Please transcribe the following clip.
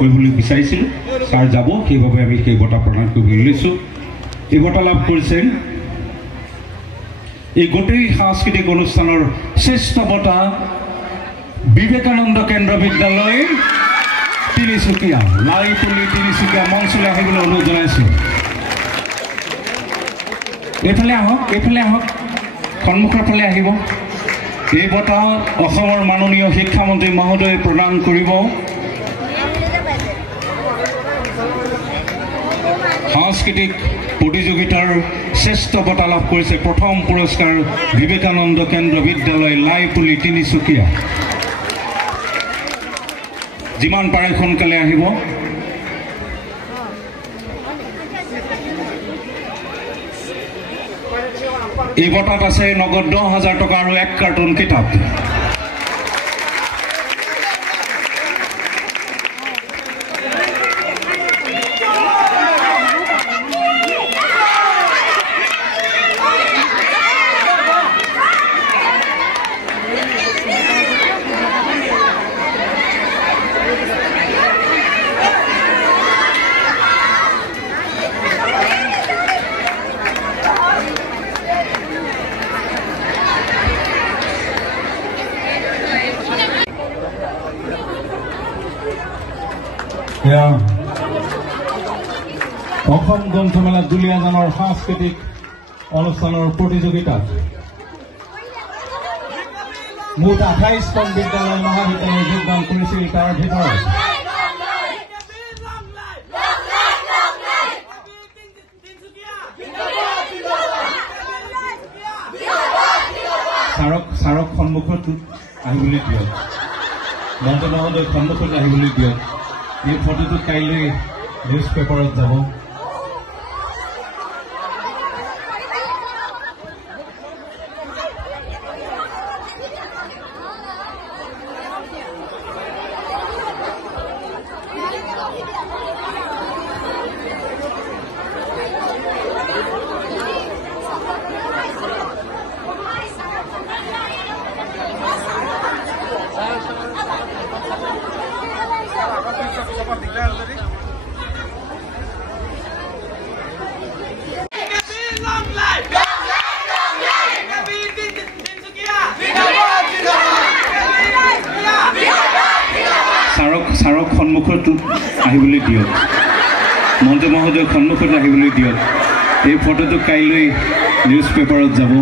কৰিবলৈ বিচাৰিছিলোঁ ছাৰ যাব সেইভাবে আমি সেই বঁটা প্ৰদান কৰিব লৈছোঁ। এই বঁটা লাভ কৰিছে এই গোটেই সাংস্কৃতিক অনুষ্ঠানৰ শ্ৰেষ্ঠ বঁটা বিবেকানন্দ কেন্দ্ৰ বিদ্যালয় তিনিচুকীয়া লাইপুলি তিনিচুকীয়া মঞ্চলৈ আহিবলৈ অনুৰোধ জনাইছোঁ। এইফালে আহক সন্মুখৰ ফালে আহিব। এই বঁটা অসমৰ মাননীয় শিক্ষামন্ত্ৰী মহোদয়ে প্ৰদান কৰিব। সাংস্কৃতিক প্ৰতিযোগিতাৰ শ্ৰেষ্ঠ বঁটা লাভ কৰিছে প্ৰথম পুৰস্কাৰ বিবেকানন্দ কেন্দ্ৰ বিদ্যালয় লাইপুলি তিনিচুকীয়া। যিমান পাৰে সোনকালে আহিব। এই বঁটাত আছে নগদ 10,000 টকা আৰু 1 কাৰ্টুন কিতাপ। অসম গ্ৰন্থমেলা দুলীয়াজানৰ সাংস্কৃতিক অনুষ্ঠানৰ প্ৰতিযোগিতাত মুঠ 28খন বিদ্যালয় মহাবিদ্যালয়ে যোগদান কৰিছিল। তাৰ ভিতৰত ছাৰক সন্মুখত আহিবলৈ দিয়ক, মন্ত্ৰী মহোদয় সন্মুখত আহিবলৈ দিয়ক। এই ফটোটো কাইলৈ নিউজ পেপাৰত যাব। ছাৰক সন্মুখত আহিবলৈ দিয়ক, মন্ত্ৰী মহোদয়ক সন্মুখত আহিবলৈ দিয়ক। এই ফটোটো কাইলৈ নিউজ পেপাৰত যাব।